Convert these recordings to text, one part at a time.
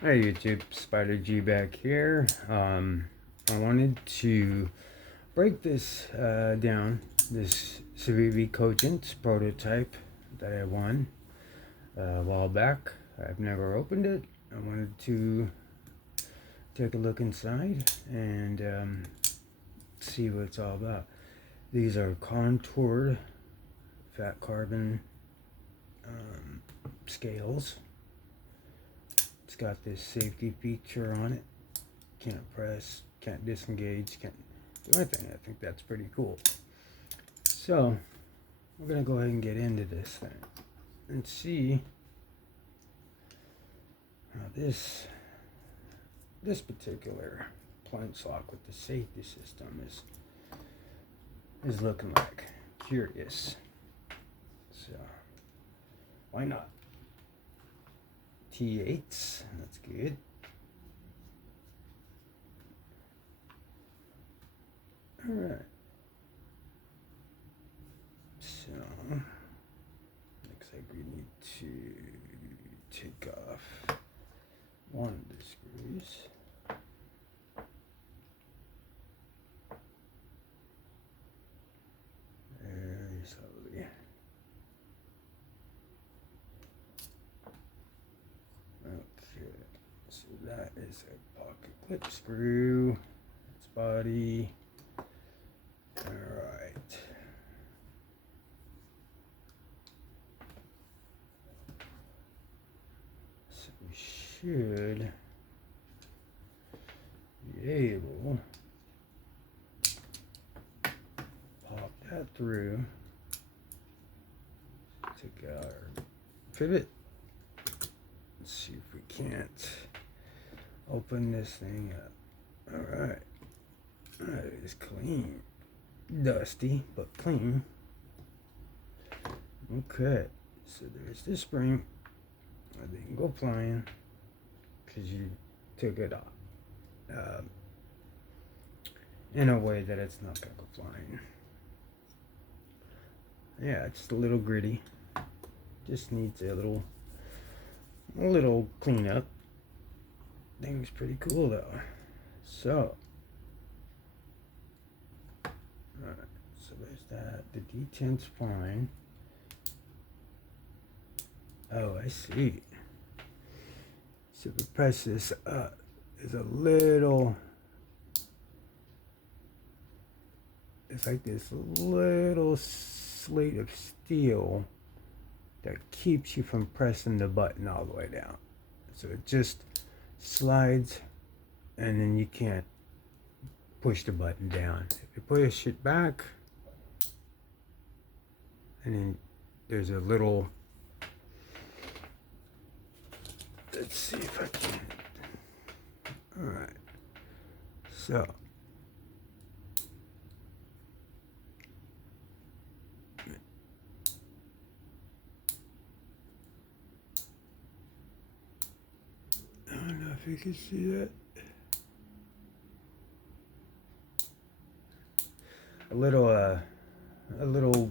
Hey YouTube, Spider G back here. I wanted to break this down, this CIVIVI Cogent prototype that I won a while back. I've never opened it. I wanted to take a look inside and see what it's all about. These are contoured fat carbon scales. It's got this safety feature on it. Can't press, can't disengage, can't do anything. I think that's pretty cool. So we're gonna go ahead and get into this thing and see how this particular plunge lock with the safety system is looking like. Curious. So why not? T8s, that's good. Alright. So looks like we need to take off one of the screws. Very slowly. Okay, so that is a pocket clip screw. Its body. Alright. So we should be able to pop that through. Take out our pivot. Let's see if we can't open this thing up. Alright. That is clean. Dusty, but clean. Okay. So there's this spring. It didn't go flying because you took it off. In a way that it's not going to go flying. Yeah, it's just a little gritty. Just needs a little cleanup. Thing's pretty cool though. So, alright, so there's that. The detent's fine. Oh, I see. So if we press this up, there's a little, it's like this little slate of steel that keeps you from pressing the button all the way down. So it just slides and then you can't push the button down. If you push it back, and then there's a little, let's see if I can. Alright. So I don't know if you can see that. A little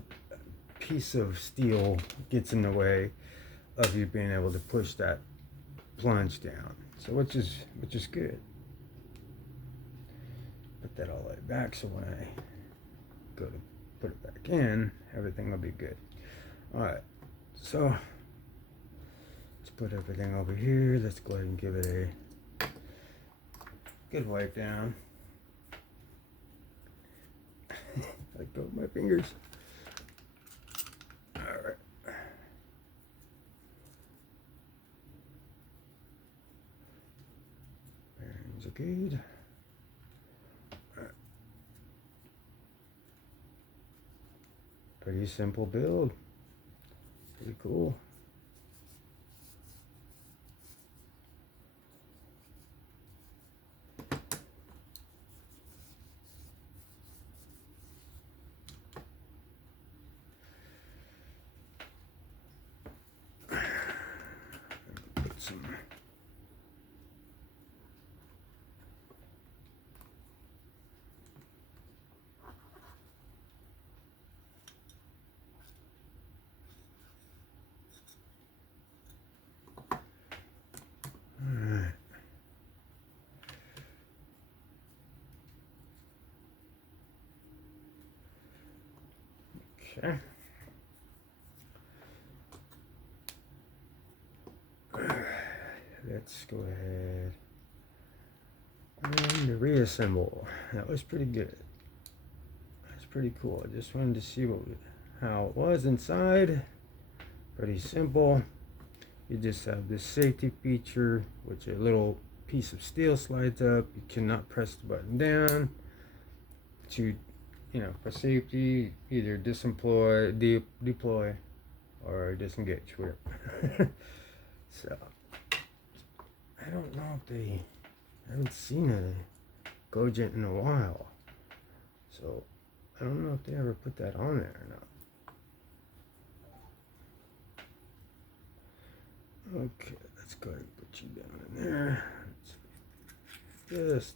piece of steel gets in the way of you being able to push that plunge down. So which is good. Put that all the way back so when I go to put it back in, everything will be good. Alright, so let's put everything over here. Let's go ahead and give it a good wipe down. Let go of my fingers. Alright. Bearings are good. Alright. Pretty simple build. Pretty cool. Put some Okay. Let's go ahead and reassemble. That was pretty good. That's pretty cool. I just wanted to see how it was inside. Pretty simple. You just have this safety feature, which a little piece of steel slides up. You cannot press the button down to, for safety, either deploy, or disengage, whatever. So, I don't know if I haven't seen a Cogent in a while. So, I don't know if they ever put that on there or not. Okay, let's go ahead and put you down in there. Just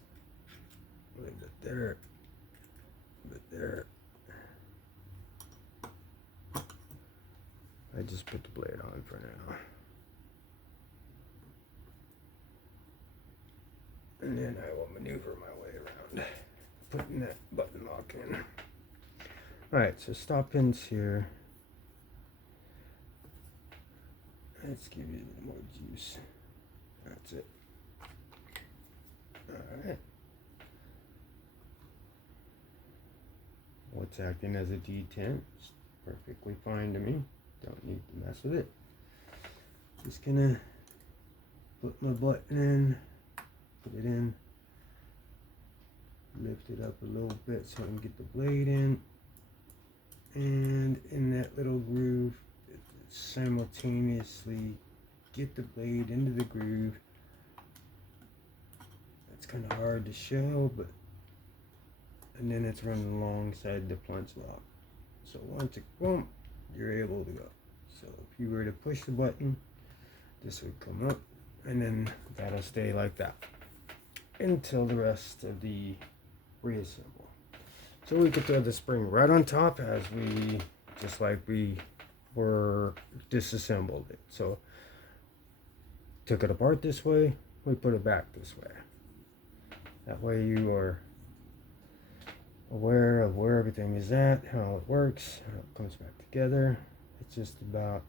a little bit there, a bit there. I just put the blade on for now. And then I will maneuver my way around putting that button lock in. Alright, so stop pins here. Let's give you a little more juice. That's it. Alright. What's acting as a D10? It's perfectly fine to me. Don't need to mess with it. Just gonna put my button in, put it in, lift it up a little bit so I can get the blade in, and in that little groove, simultaneously get the blade into the groove. It's kind of hard to show, but and then it's running alongside the plunge lock. So once it boom, you're able to go. So if you were to push the button, this would come up, and then that'll stay like that until the rest of the reassemble. So we could throw the spring right on top as just like we were disassembled it. So took it apart this way, we put it back this way. That way you are aware of where everything is at, how it works, how it comes back together. It's just about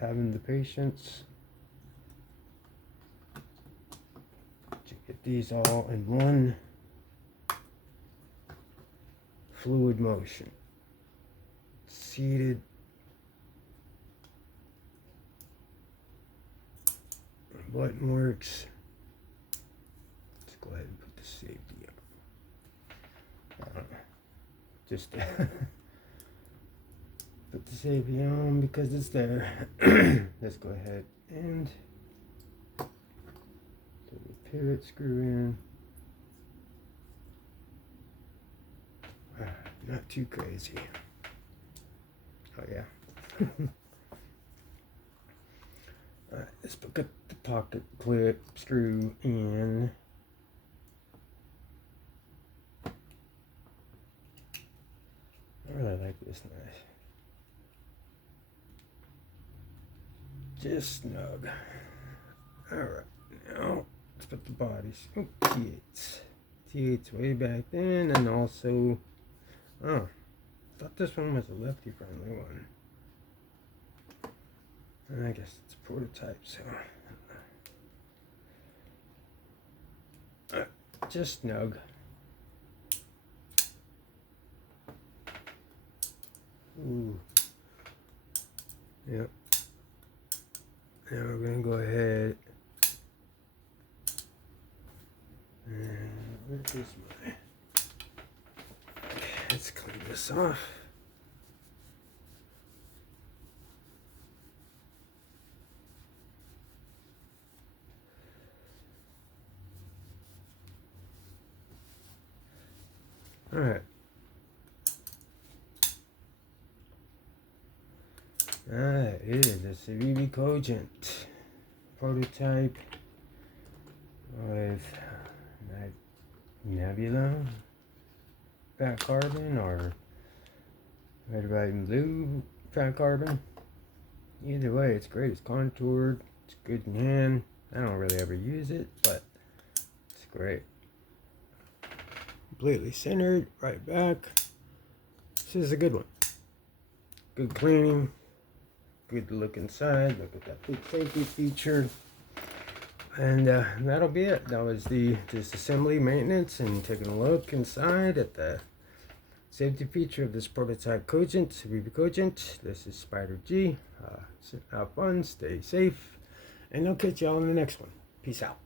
having the patience to get these all in one fluid motion. Seated. Button works. Let's go ahead and put the safety on. Just put the safety on because it's there. Let's go ahead and put the pivot screw in. Not too crazy. Oh yeah. Alright, let's put the pocket clip screw in. I really like this knife. Just snug. Alright, now let's put the bodies. Oh, T8s. T8's way back then, and also, oh, I thought this one was a lefty friendly one. And I guess it's a prototype, so. Just snug. Ooh. Yep. Now we're gonna go ahead and where's this my? Okay, let's clean this off. All right. That is a CIVIVI Cogent prototype with Nebula fat carbon or red, white, and blue fat carbon. Either way, it's great. It's contoured. It's good in hand. I don't really ever use it, but it's great. Completely centered, right back. This is a good one. good cleaning, good look inside. Look at that big safety feature. And that'll be it. That was the disassembly maintenance and taking a look inside at the safety feature of this prototype Cogent, CIVIVI Cogent. This is Spider G. Have fun, stay safe, and I'll catch y'all in the next one. Peace out.